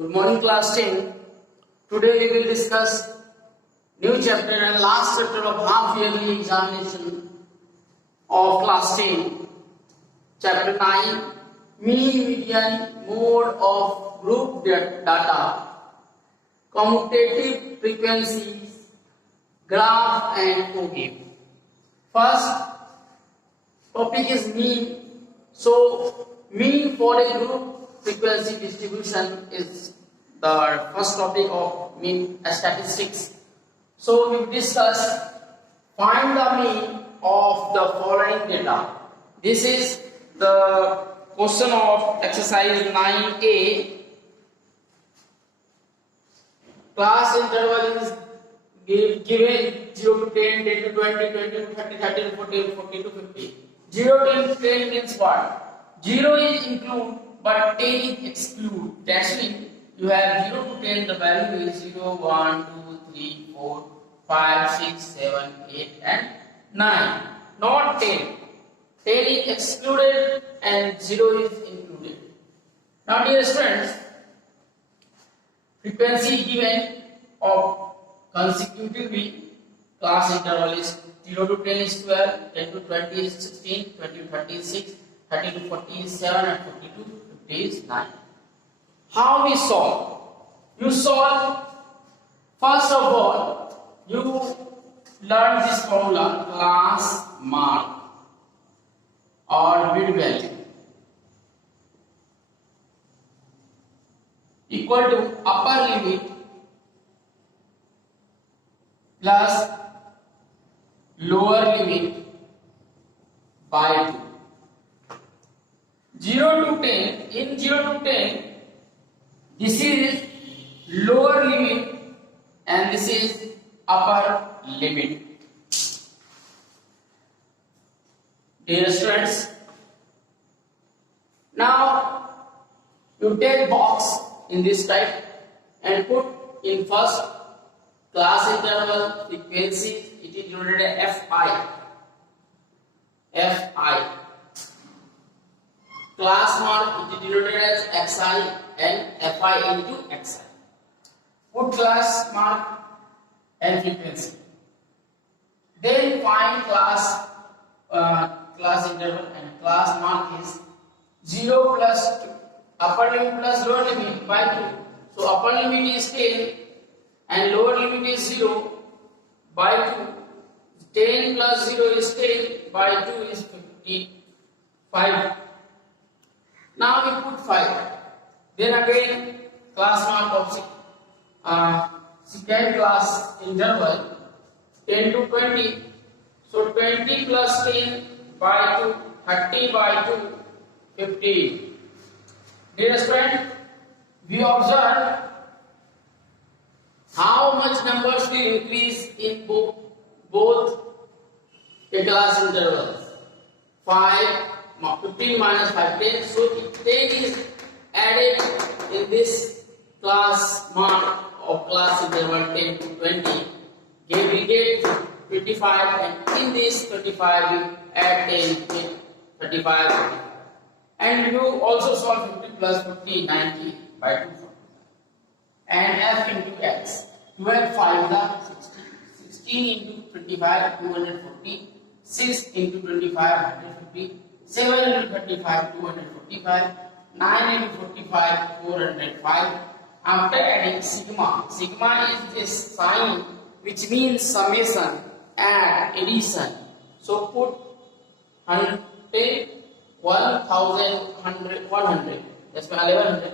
Good morning, class 10. Today we will discuss new chapter and last chapter of half yearly examination of class 10. Chapter 9, mean, median, mode of group data, commutative frequencies, graph and OGIF. First topic is mean. So mean for a group frequency distribution is the first topic of mean statistics. So we discuss find the mean of the following data. This is the question of exercise 9A. Class interval is given 0 to 10, 10 to 20, 20 to 30, 30 to 40, 40 to 50. 0 to 10 means what? 0 is include but 10 is exclude. That means you have 0 to 10, the value is 0, 1, 2, 3, 4, 5, 6, 7, 8 and 9. Not 10. 10 is excluded and 0 is included. Now dear students, frequency given of consecutively, class interval is 0 to 10 is 12, 10 to 20 is 16, 20 to 30 is 6, 30 to 40 is 7 and 40 to 50 is 9. How we solve? You solve, first of all, you learn this formula, class mark or bid value equal to upper limit plus lower limit by 2. 0 to 10, in 0 to 10, this is lower limit and this is upper limit. Dear students, now you take box in this type and put in first class interval frequency, it is denoted as Fi. Fi. Class mark, it is denoted as Xi and Fi into Xi. Put class mark and frequency. Then find class interval and class mark is 0 plus 2. Upper limit plus lower limit by 2. So upper limit is 10 and lower limit is 0 by 2. 10 plus 0 is 10 by 2 is 55. Now we put 5. Then again class mark of second class interval 10 to 20. So 20 plus 10 by 2, 30 by 2, 50. Dear student, we observe how much numbers will increase in both a class intervals. 5, 15 minus 5, 10. So 10 is added in this class mark of class interval 10 to 20. We get 25 and in this 25 we add 10, 35. And you also solve 50 plus 50, 90 by 240. And f into x. 12 5 the 16. 16 into 25, 240. 6 into 25, 150. 7 into 35, 245. 9 into 45, 405. After adding sigma. Sigma is this sign which means summation, add, addition. So put 100. 100, that's my 1100.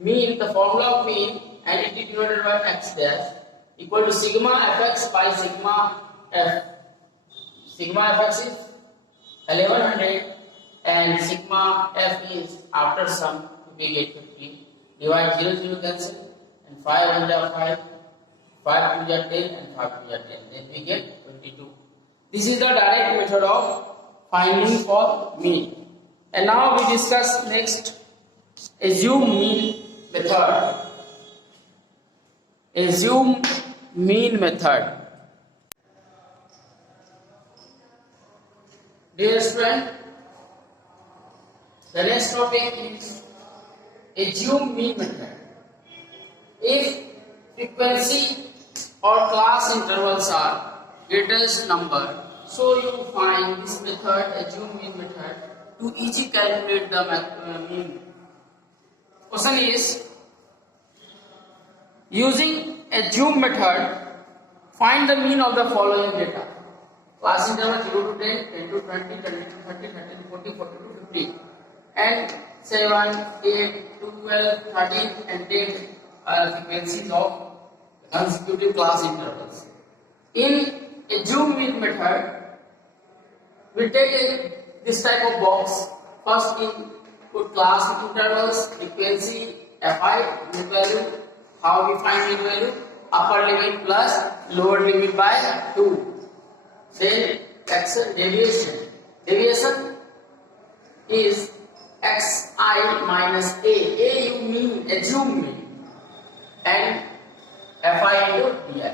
Mean, the formula of mean and it is denoted by x dash equal to sigma fx by sigma f. Sigma fx is 1100 and sigma f is after sum we get 50. Divide 0 0 cancel and 5 1 5, 5 2 10 and 5 2 10. Then we get 22. This is the direct method of finding for mean. And now we discuss next assume mean method. Assume mean method. Dear student, the next topic is assume mean method. If frequency or class intervals are greatest number, so you find this method, assume mean method, to easily calculate the mean. Question is, using assume method, find the mean of the following data. Class interval 0 to 10, 10 to 20, 20 to 30, 30 to 40, 40 to 50, and 7, 8, 12, 13 and 10 are frequencies of consecutive class intervals. In assume mean method, we take this type of box. First we put class intervals, frequency, fi, mean value. How we find mean value? Upper limit plus lower limit by 2. Then deviation. Deviation is xi minus a. A you mean, assume mean, and fi into di.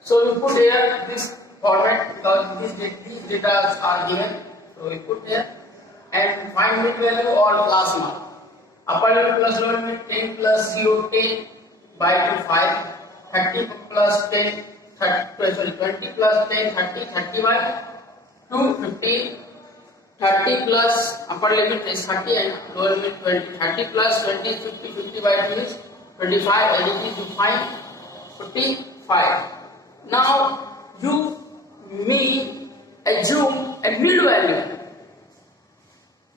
So we put here this format because these data are given. So we put here and find mean value or class mark. Upper limit plus lower limit 10 plus 0 10 by 2 5, 30 plus 10 20 plus 10 30, 30 by 2 15, 30 plus upper limit is 30 and lower limit 20, 30 plus 20 50, 50 by 2 is 25, additive to find 45. Now you mean assume a mid value,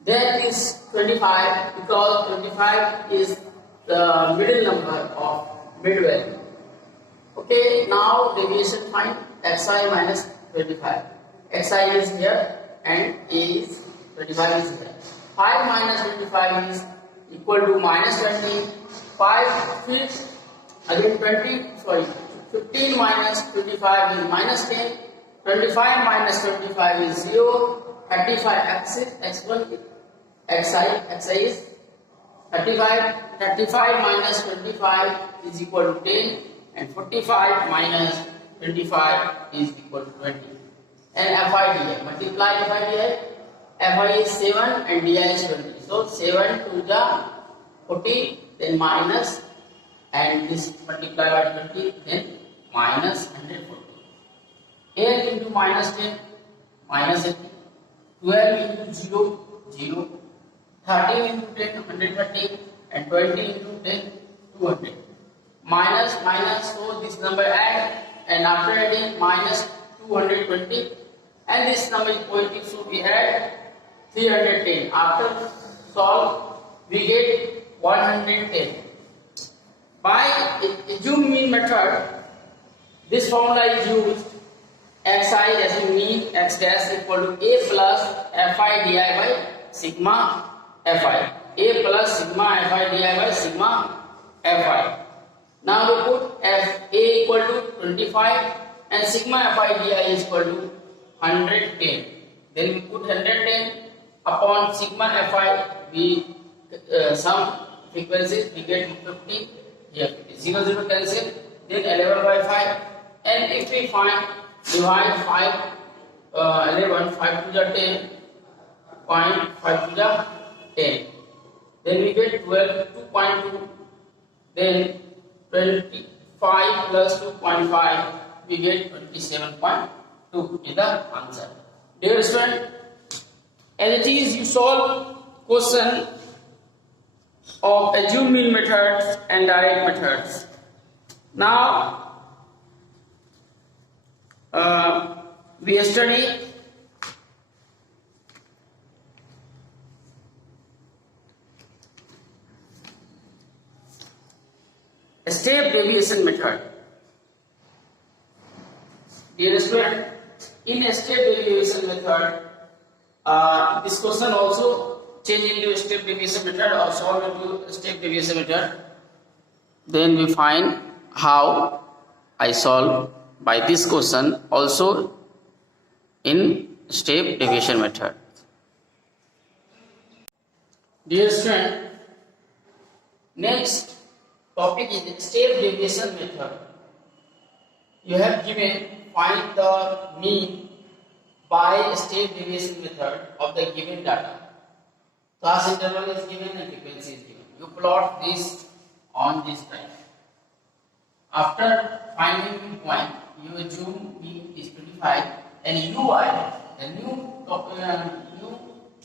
that is 25 because 25 is the middle number of mid value. Okay, now deviation find xi minus 25. Xi is here and a is 25 is here. 5 minus 25 is equal to minus 20. 5 feet again 20. Sorry, 15 minus 25 is minus 10. 25 minus 25 is 0. 35 x1 xi is 35. 35 minus 25 is equal to 10. And 45 minus 25 is equal to 20. And fi di, multiply fi di, fi is 7 and di is 20. So 7 to the 40, then minus, and this multiply by 20, then minus 140. 8 into minus 10, minus 80. 12 into 0, 0. 13 into 10, 130. And 20 into 10, 200. Minus, minus, so this number add, and after adding minus 220, and this number is positive, so we add 310. After solve, we get 110. By assume mean method, this formula is used. Xi as in mean, x dash equal to a plus fi di by sigma fi. A plus sigma fi di by sigma fi. Now we put f a equal to 25 and sigma fi di is equal to 110. Then we put 110 upon sigma fi. We sum frequencies, we get 50. Here 0 0 cancel. Then 11 by 5. And if we find divide 5 11 5 to the 10, 0.5 to the 10. Then we get 12 2.2. Then 25 plus 2.5, we get 27.2 is the answer. Dear student, as it is, you solve question of assume mean methods and direct methods. Now we study step deviation method. Dear student, in a step deviation method, this question also change into step deviation method or solve into step deviation method. Then we find how I solve by this question also in step deviation method. Dear student, next topic is step deviation method. You have given find the mean by step deviation method of the given data. Class interval is given and frequency is given. You plot this on this time. After finding the point, you assume V is 25 and UI, the new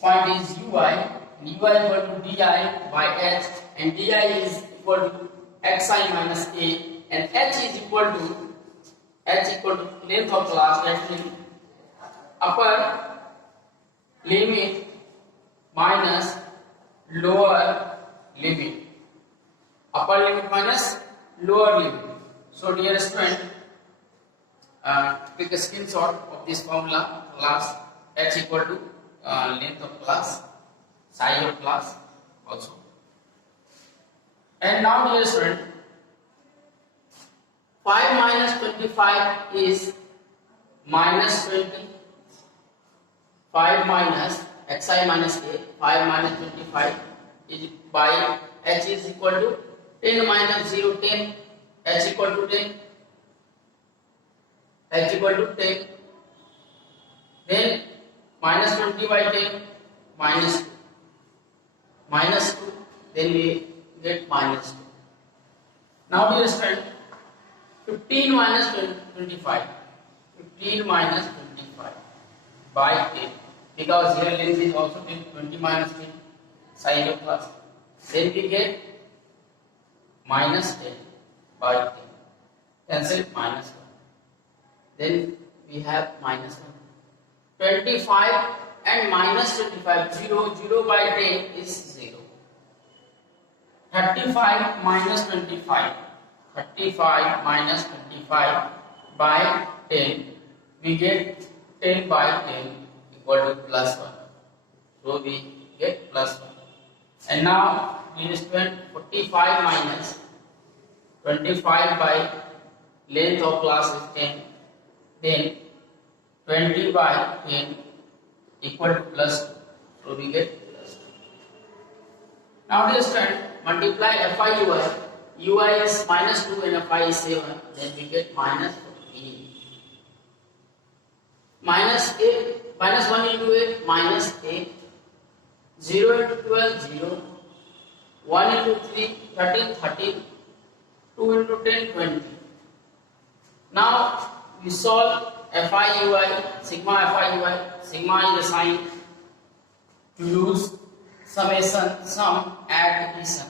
point is UI, and UI is equal to DI by H, and DI is equal to Xi minus A, and H is equal to length of class, that means upper limit minus lower limit. Upper limit minus lower limit. So dear student, take a screenshot of this formula. Class H equal to length of class, size of class also. And now dear student, 5 minus 25 is minus 20. 5 minus Xi minus A, 5 minus 25 is by H is equal to 10 minus 0, 10. H equal to 10. H equal to 10. Then minus 20 by 10, minus 2. Minus 2, then we get minus 2. Now we start 15 minus 25. 15 minus 25 by 10. Because here length is also 10, 20 minus 10, sine of plus. Then we get minus 10 by 10. Cancel minus 1. Then we have minus 1. 25 and minus 25. 0, 0 by 10 is 0. 35 minus 25. 35 minus 25 by 10. We get 10 by 10 equal to plus 1. So we get plus 1. And now we spend 45 minus 25 by length of class is 10. Then 20 by 10 equal to plus 2. So we get plus 2. Now we spend multiply Fi UI. UI is minus 2 and Fi is 7. Then we get minus 14. Minus 8, minus 1 into 8, minus 8. 0 into 12, 0. 1 into 3, 13, 13. 2 into 10, 20. Now we solve Fi UI, sigma Fi UI. Sigma is the sign to use summation, sum, add, addition.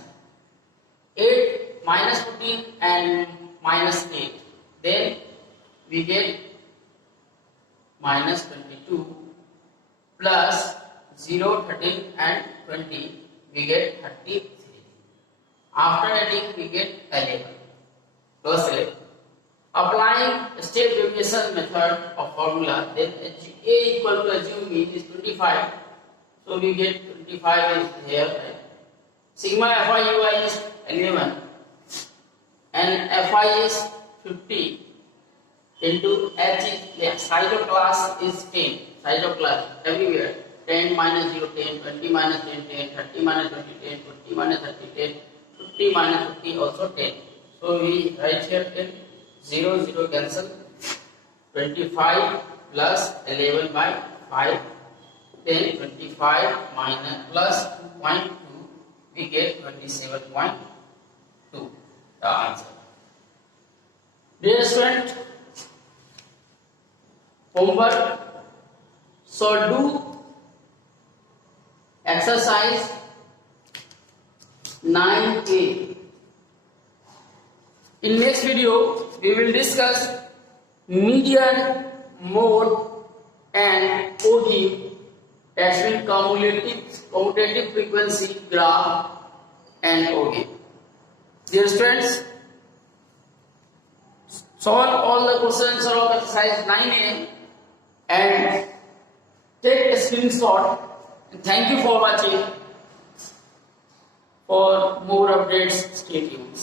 8 minus 14 and minus 8. Then we get minus 22 plus 0, 13 and 20. We get 33. After adding we get 11 plus 11. Applying state deviation method of formula, then A equal to assume mean is 25. So we get 25 is here. Right? Sigma Fi UI is 11 and Fi is 50 into H is size of class is 10. Size of class everywhere 10 minus 0 10, 20 minus 10 10, 30 minus 20 10, 20 minus 30 10, 50 minus 50 also 10. So we write here 10. 0, 0 cancel. 25 plus 11 by 5. Then 25 minus plus 2.2. We get 27.2. The answer. Dear student, homework. So do exercise 9A. In next video, we will discuss median, mode and OD, that's mean commutative frequency graph and OD. Dear students, solve all the questions of exercise 9A and take a screenshot. Thank you for watching. For more updates, stay tuned.